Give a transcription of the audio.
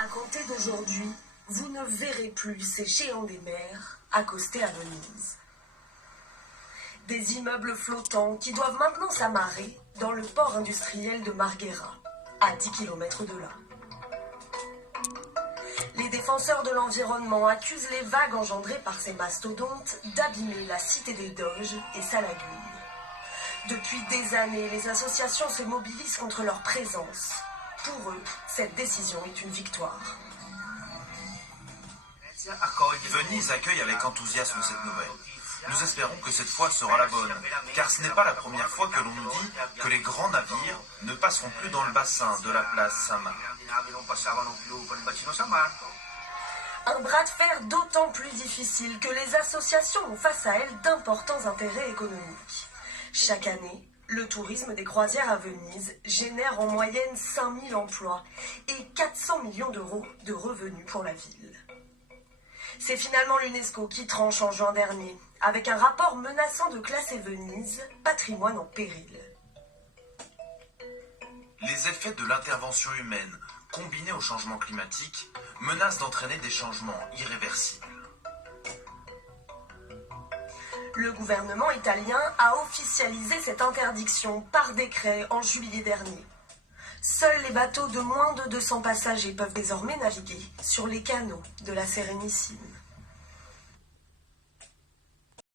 À compter d'aujourd'hui, vous ne verrez plus ces géants des mers accostés à Venise. Des immeubles flottants qui doivent maintenant s'amarrer dans le port industriel de Marghera, à 10 km de là. Les défenseurs de l'environnement accusent les vagues engendrées par ces mastodontes d'abîmer la cité des Doges et sa lagune. Depuis des années, les associations se mobilisent contre leur présence. Pour eux, cette décision est une victoire. Venise accueille avec enthousiasme cette nouvelle. Nous espérons que cette fois sera la bonne, car ce n'est pas la première fois que l'on nous dit que les grands navires ne passeront plus dans le bassin de la place Saint-Marc. Un bras de fer d'autant plus difficile que les associations ont face à elles d'importants intérêts économiques. Chaque année, le tourisme des croisières à Venise génère en moyenne 5000 emplois et 400 millions d'euros de revenus pour la ville. C'est finalement l'UNESCO qui tranche en juin dernier, avec un rapport menaçant de classer Venise patrimoine en péril. Les effets de l'intervention humaine, combinés au changement climatique, menacent d'entraîner des changements irréversibles. Le gouvernement italien a officialisé cette interdiction par décret en juillet dernier. Seuls les bateaux de moins de 200 passagers peuvent désormais naviguer sur les canaux de la Sérénissime.